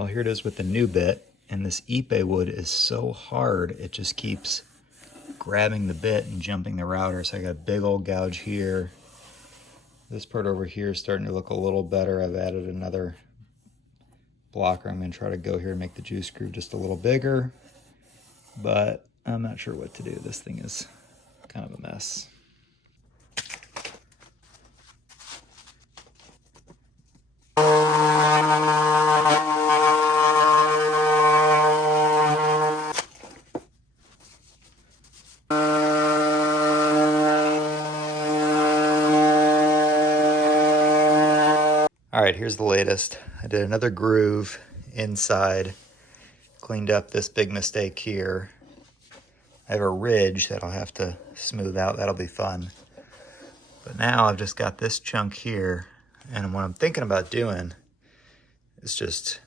Well, here it is with the new bit, and this ipe wood is so hard, it just keeps grabbing the bit and jumping the router. So I got a big old gouge here. This part over here is starting to look a little better. I've added another blocker. I'm going to try to go here and make the juice groove just a little bigger, but I'm not sure what to do. This thing is kind of a mess. All right, here's the latest. I did another groove inside, cleaned up this big mistake here. I have a ridge that I'll have to smooth out. That'll be fun. But now I've just got this chunk here, and what I'm thinking about doing is just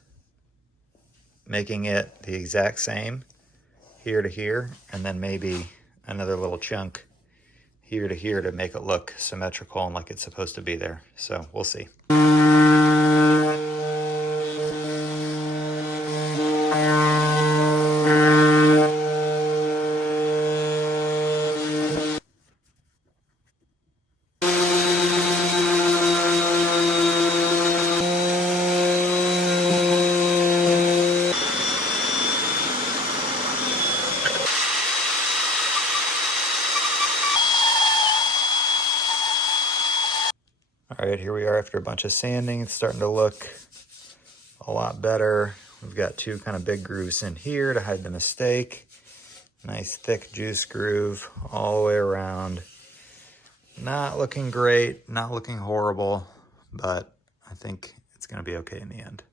making it the exact same here to here, and then maybe another little chunk here to here to make it look symmetrical and like it's supposed to be there. So we'll see. All right, here we are after a bunch of sanding. It's starting to look a lot better. We've got two kind of big grooves in here to hide the mistake. Nice thick juice groove all the way around. Not looking great, not looking horrible, but I think it's gonna be okay in the end.